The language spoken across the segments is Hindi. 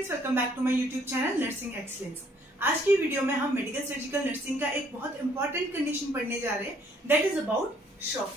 Friends, welcome back to my YouTube channel nursing excellence. आज की वीडियो में हम मेडिकल सर्जिकल नर्सिंग का एक बहुत इंपॉर्टेंट कंडीशन पढ़ने जा रहे हैं, that is about shock.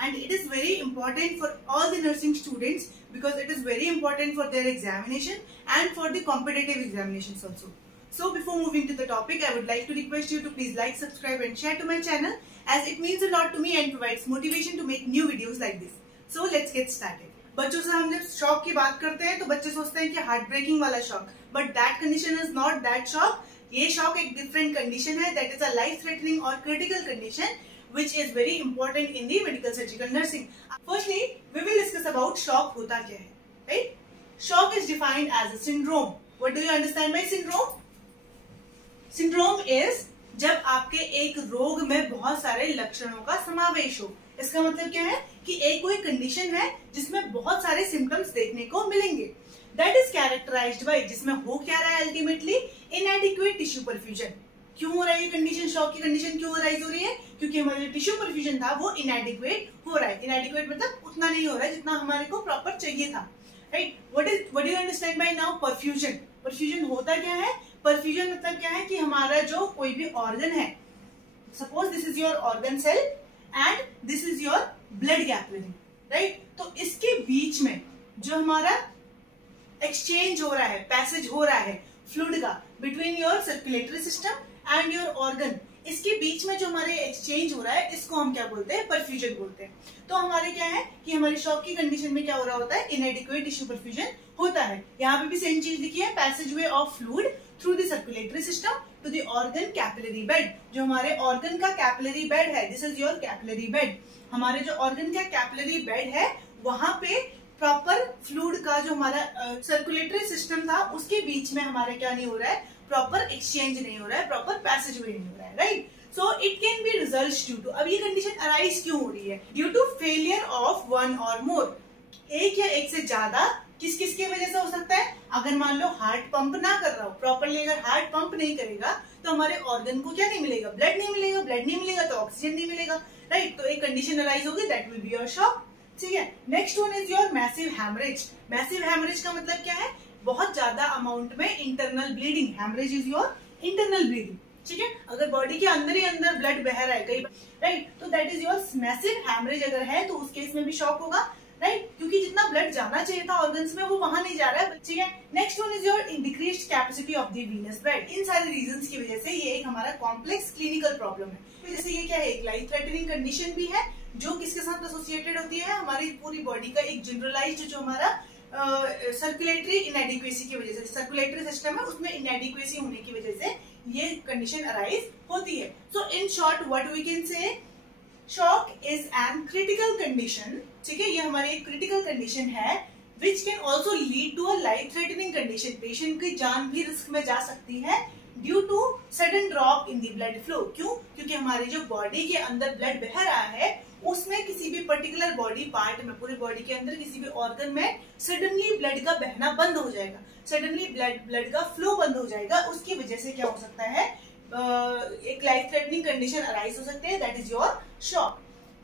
And it is very important for all the nursing students because it is very important for their examination and for the competitive examinations also. So before moving to the topic, I would like to request you to please like, subscribe and share to my channel as it means a lot to me and provides motivation to make new videos like this. So let's get started. बच्चों से हम जब शॉक की बात करते हैं तो बच्चे सोचते हैं कि हार्ट ब्रेकिंग वाला shock, but that condition is not that shock. ये शॉक एक डिफरेंट कंडीशन है, that is a life threatening और critical condition which is very important in the medical surgical nursing. Firstly, we will discuss about shock होता क्या है, right? Shock is defined as a syndrome. What do you understand by syndrome? Syndrome is जब आपके एक रोग में बहुत सारे लक्षणों का समावेश हो। इसका मतलब क्या है कि एक कोई कंडीशन है जिसमें बहुत सारे सिम्टम्स देखने को मिलेंगे। दैट इज कैरेक्टराइज्ड बाय, जिसमें हो क्या रहा है अल्टीमेटली, इनएडिक्वेट टिश्यू परफ्यूजन। क्यों हो रहा है ये कंडीशन, शॉक की कंडीशन क्यों अराइज हो रही है? क्योंकि हमारा जो टिश्यू परफ्यूजन था वो इनएडिक्वेट हो रहा है। इनएडिक्वेट मतलब उतना नहीं हो रहा है जितना हमारे को प्रॉपर चाहिए था, right? What do you understand by now perfusion? Perfusion होता क्या है? परफ्यूजन मतलब क्या है कि हमारा जो कोई भी ऑर्गन है, suppose this is your organ cell and this is your blood capillary, right? तो इसके बीच में जो हमारा एक्सचेंज हो रहा है, पैसेज हो रहा है फ्लूइड का between your circulatory system and your organ, इसके बीच में जो हमारे एक्सचेंज हो रहा है इसको हम क्या बोलते हैं? परफ्यूजन बोलते हैं। तो हमारे क्या है कि हमारी शॉक की कंडीशन में क्या हो रहा होता है? इनएडिक्वेट टिश्यू परफ्यूजन होता है। यहाँ पे भी सेम चीज लिखी है, passage way of fluid through the circulatory system to the organ capillary bed. जो हमारे ऑर्गन का कैपिलरी बेड है, this is your capillary bed. हमारे जो ऑर्गन का कैपिलरी बेड है वहां पे प्रॉपर फ्लूइड का जो हमारा सर्कुलेटरी सिस्टम था उसके बीच में हमारे क्या नहीं हो रहा है? प्रॉपर एक्सचेंज नहीं हो रहा है, प्रॉपर पैसेज वे नहीं हो रहा है, right? So it can be result due to, अब ये कंडीशन अराइज क्यों हो रही है? Due to failure of one और मोर, एक या एक से ज्यादा। किस किस की वजह से हो सकता है? अगर मान लो हार्ट पंप ना कर रहा हो प्रॉपरली, अगर हार्ट पंप नहीं करेगा तो हमारे ऑर्गन को क्या नहीं मिलेगा? ब्लड नहीं मिलेगा। ब्लड नहीं मिलेगा तो ऑक्सीजन नहीं मिलेगा, राइट? तो एक कंडीशन अराइज होगी, that will be your shock, ठीक है? Next one is your massive haemorrhage. Massive haemorrhage का मतलब क्या है? बहुत ज्यादा अमाउंट में internal bleeding. Haemorrhage is your internal bleeding, ठीक है? अगर बॉडी के अंदर ही अंदर ब्लड बह रहा है कई, राइट? तो that is your massive haemorrhage. अगर है तो उस केस में भी शॉक होगा, राइट? क्योंकि जितना ब्लड जाना चाहिए था ऑर्गन्स में वो वहां नहीं जा रहा है, ठीक है? Next one is your decreased capacity of the venous bed. इन सारे रीजंस की वजह से ये एक हमारा कॉम्प्लेक्स क्लिनिकल प्रॉब्लम है। जैसे ये क्या है? एक लाइफ थ्रेटनिंग कंडीशन भी है जो किसके साथ एसोसिएटेड होती है? हमारी पूरी बॉडी का एक जनरलाइज्ड जो हमारा सर्कुलेटरी इनएडिक्वेसी की वजह से, सर्कुलेटरी सिस्टम है उसमें इनएडिक्वेसी होने की वजह से ये कंडीशन अराइज होती है। So in short what we can say, shock is an critical condition, ठीक है? ये हमारी एक क्रिटिकल कंडीशन है which can also lead to a life threatening condition. Patient की जान भी रिस्क में जा सकती है due to sudden drop in the blood flow. क्यों? क्योंकि हमारी जो बॉडी के अंदर ब्लड बह रहा है उसमें किसी भी पर्टिकुलर बॉडी पार्ट में, पूरी बॉडी के अंदर किसी भी ऑर्गन में सडनली ब्लड का बहना बंद हो जाएगा, सडनली ब्लड का फ्लो बंद हो जाएगा। उसकी वजह से क्या हो सकता है? एक लाइफ थ्रेटनिंग कंडीशन अराइज हो सकती है, that is your shock.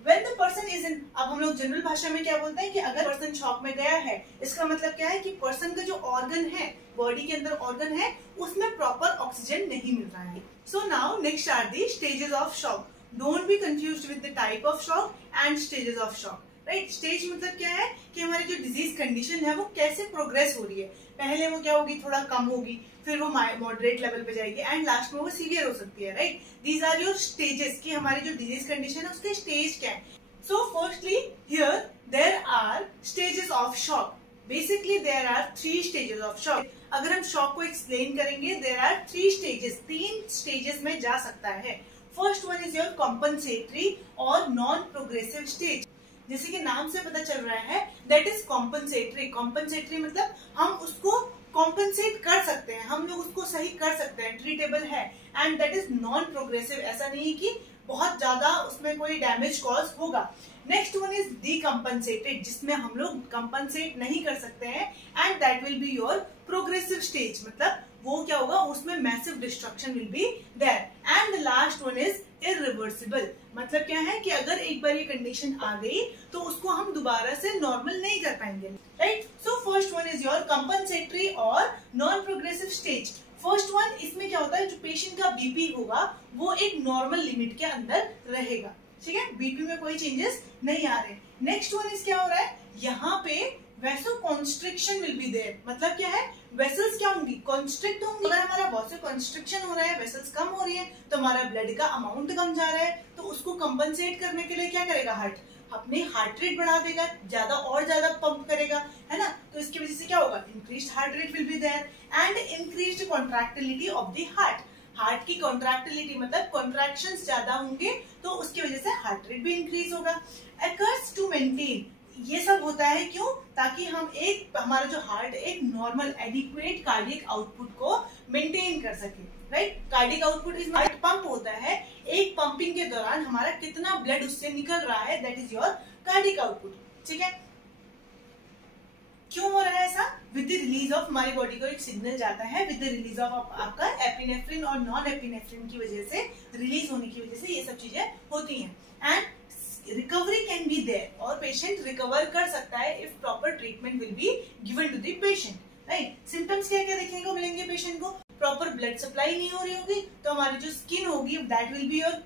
When the person is in, अब हम लोग जनरल भाषा में क्या बोलते हैं कि अगर पर्सन शॉक में गया है, इसका मतलब क्या है कि पर्सन का जो ऑर्गन है, बॉडी के अंदर ऑर्गन है, उसमें प्रॉपर ऑक्सीजन नहीं मिल रहा है। So now next are the stages of shock. Don't be confused with the type of shock and stages of shock, right? Stage मतलब क्या है कि हमारी जो डिजीज कंडीशन है वो कैसे प्रोग्रेस हो रही है। पहले वो क्या होगी? थोड़ा कम होगी, फिर वो मॉडरेट लेवल पे जाएगी एंड लास्ट में वो सीवियर हो सकती है, right? These are your stages कि हमारी जो डिजीज कंडीशन है उसके स्टेज क्या है। So firstly here there are stages of shock. Basically there are 3 stages of shock. अगर हम शॉक को एक्सप्लेन करेंगे, देयर आर 3 स्टेजेस, 3 स्टेजेस में जा सकता है। First one is your compensatory और नॉन प्रोग्रेसिव स्टेज। जैसे कि नाम से पता चल रहा है, दैट इज कॉम्पनसेटरी। कॉम्पनसेटरी मतलब हम उसको कॉम्पनसेट कर सकते हैं, हम लोग उसको सही कर सकते हैं, ट्रीटेबल है। And that is non progressive, ऐसा नहीं है कि बहुत ज्यादा उसमें कोई डैमेज कॉज होगा। नेक्स्ट वन इज डीकम्पनसेटेड, जिसमें हम लोग कंपनसेट नहीं कर सकते हैं and that will be your progressive stage, मतलब वो क्या होगा, उसमें massive destruction will be there. And the last one is irreversible, मतलब क्या है कि अगर एक बार ये कंडीशन आ गई तो उसको हम दोबारा से नॉर्मल नहीं कर पाएंगे, right. So first one is your compensatory और non progressive stage. First one, इसमें क्या होता है, जो पेशेंट का बीपी होगा वो एक नॉर्मल लिमिट के अंदर रहेगा, ठीक है, बीपी में कोई चेंजेस नहीं आ रहे। नेक्स्ट वन इज क्या हो रहा है, यहाँ पे वैसोकॉन्स्ट्रिक्शन विल बी देयर, मतलब क्या है, वेसल्स क्या होंगी, कॉन्स्ट्रिक्ट होंगी। अगर हमारा वैसोकॉन्स्ट्रिक्शन हो रहा है, वेसल्स कम हो रही है, तो हमारा ब्लड का अमाउंट कम जा रहा है, तो उसको कंपनसेट करने के लिए क्या करेगा, हार्ट अपनी हार्ट रेट बढ़ा देगा, ज्यादा और ज्यादा पंप करेगा, है ना। तो इसकी वजह से क्या होगा, increased heart rate will be there and increased contractility of the heart. Heart की कॉन्ट्रैक्टिलिटी मतलब कॉन्ट्रैक्शंस ज्यादा होंगे, तो उसकी वजह से हार्ट रेट भी इंक्रीज होगा। अकर्स टू मेंटेन, ये सब होता है क्यों, ताकि हम हमारा जो हार्ट एक नॉर्मल एडिक्वेट कार्डियक आउटपुट को मेंटेन कर सके, right. Cardiac output is heart pump होता है, एक पंपिंग के दौरान हमारा कितना ब्लड उससे निकल रहा है, that is your cardiac output, ठीक है। क्यों हो रहा है ऐसा, विद द रिलीज ऑफ, हमारी बॉडी को एक सिग्नल जाता है विद द रिलीज ऑफ आपका एपिनेफ्रिन और नॉन एपिनेफ्रिन की वजह से, रिलीज होने की वजह से ये सब चीजें होती हैं। And recovery can be there, और पेशेंट रिकवर कर सकता है if proper treatment will be given to the patient, right. Symptoms क्या क्या देखने को मिलेंगे पेशेंट को, प्रॉपर ब्लड सप्लाई नहीं हो रही होगी, तो हमारी जो स्किन होगी that will be your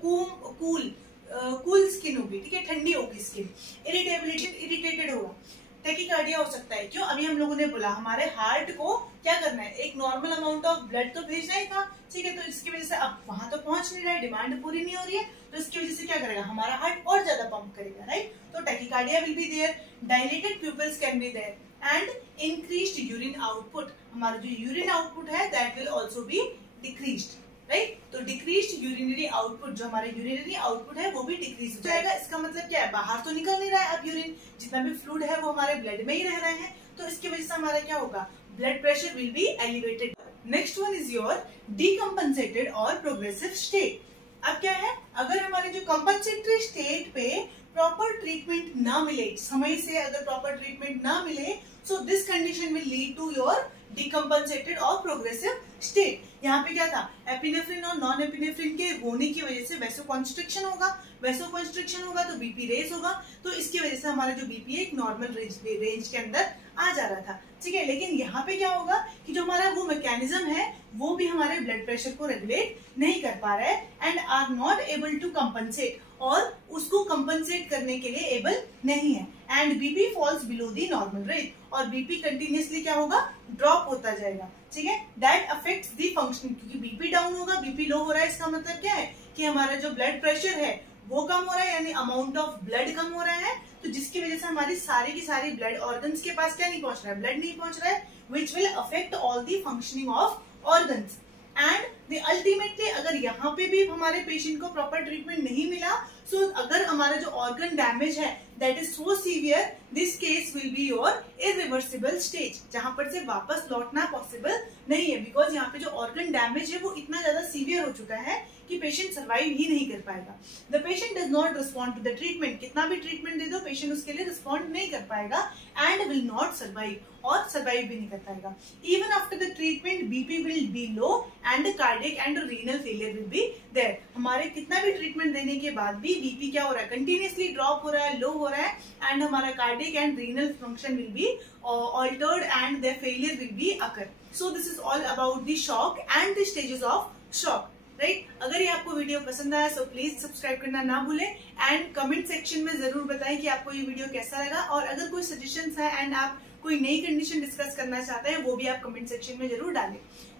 cool skin होगी, ठीक है, ठंडी होगी स्किन। इरिटेटेड होगा, टैकीकार्डिया हो सकता है, क्यों, अभी हम लोगों ने बोला हमारे हार्ट को क्या करना है, एक नॉर्मल अमाउंट ऑफ ब्लड तो भेजना ही था, ठीक है, तो इसकी वजह से अब वहां तो पहुंच नहीं रहा है, डिमांड पूरी नहीं हो रही है, तो इसकी वजह से क्या करेगा, हमारा हार्ट और ज्यादा पंप करेगा, राइट। तो tachycardia will be there, dilated pupils can be there and increased urine output, हमारा जो यूरिन आउटपुट है that will also be decreased, right. तो डिक्रीज्ड यूरिनरी आउटपुट, जो हमारा यूरिनरी आउटपुट है वो भी डिक्रीज हो जाएगा। इसका मतलब क्या है, बाहर तो निकल नहीं रहा है अब यूरिन, जितना भी फ्लूइड है वो हमारे ब्लड में ही रह रहे हैं, तो इसकी वजह से हमारा क्या होगा, blood pressure will be elevated. Next one is your decompensated और प्रोग्रेसिव स्टेट। अब क्या है, अगर हमारे जो कंपनसेटरी स्टेट पे प्रॉपर ट्रीटमेंट ना मिले, समय से अगर प्रॉपर ट्रीटमेंट ना मिले, so this condition will lead to your decompensated और प्रोग्रेसिव स्टेट। यहाँ पे क्या था, एपिनेफ्रिन और नॉन एपिनेफ्रिन के होने की वजह से वैसोकॉन्स्ट्रिक्शन होगा, वैसोकॉन्स्ट्रिक्शन होगा तो बीपी रेज होगा, तो इसकी वजह से हमारा जो बीपी है एक नॉर्मल रेंज के अंदर आ जा रहा था, ठीक है। लेकिन यहाँ पे क्या होगा कि जो हमारा वो मैकेनिज्म है वो भी हमारे ब्लड प्रेशर को रेगुलेट नहीं कर पा रहा है and are not able to compensate, और उसको कंपनसेट करने के लिए एबल नहीं है, and BP falls below the normal rate, और बीपी कंटिन्यूसली क्या होगा, ड्रॉप होता जाएगा, ठीक है। दैट अफेक्ट्स द फंक्शनिंग, क्योंकि बीपी डाउन होगा, बीपी लो हो रहा है, इसका मतलब क्या है कि हमारा जो ब्लड प्रेशर है वो कम हो रहा है, यानी अमाउंट ऑफ ब्लड कम हो रहा है, तो जिसकी वजह से हमारी सारी की सारी ब्लड ऑर्गन्स के पास क्या नहीं पहुंच रहा है, ब्लड नहीं पहुंच रहा है, which will affect all the functioning of organs. And ultimately अगर यहाँ पे भी हमारे पेशेंट को प्रॉपर ट्रीटमेंट नहीं मिला, सो अगर हमारा जो ऑर्गन डैमेज है that is so severe, this case will be your irreversible stage, जहां पर से वापस लौटना पॉसिबल नहीं है, बिकॉज यहाँ पे जो ऑर्गन डैमेज है वो इतना ज्यादा सीवियर हो चुका है कि पेशेंट सर्वाइव ही नहीं कर पाएगा। The patient does not respond to the treatment, कितना भी ट्रीटमेंट दे दो पेशेंट उसके लिए रिस्पॉन्ड नहीं कर पाएगा एंड विल नॉट सर्वाइव, और सर्वाइव भी नहीं कर पाएगा। Even after the treatment BP will be low and cardiac and renal failure will be there, हमारे कितना भी ट्रीटमेंट देने के बाद भी बीपी क्या हो रहा है, कंटिन्यूसली ड्रॉप हो रहा है, लो हो रहा है, एंड हमारा cardiac and renal function will be altered and their failure will be occur. So this is all about the shock and the stages of shock, right. अगर ये आपको वीडियो पसंद आया सो प्लीज सब्सक्राइब करना ना भूलें एंड कमेंट सेक्शन में जरूर बताएं कि आपको ये वीडियो कैसा लगा, और अगर कोई सजेशंस है एंड आप कोई नई कंडीशन डिस्कस करना चाहते हैं वो भी आप कमेंट सेक्शन में जरूर डालें।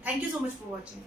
Thank you so much for watching.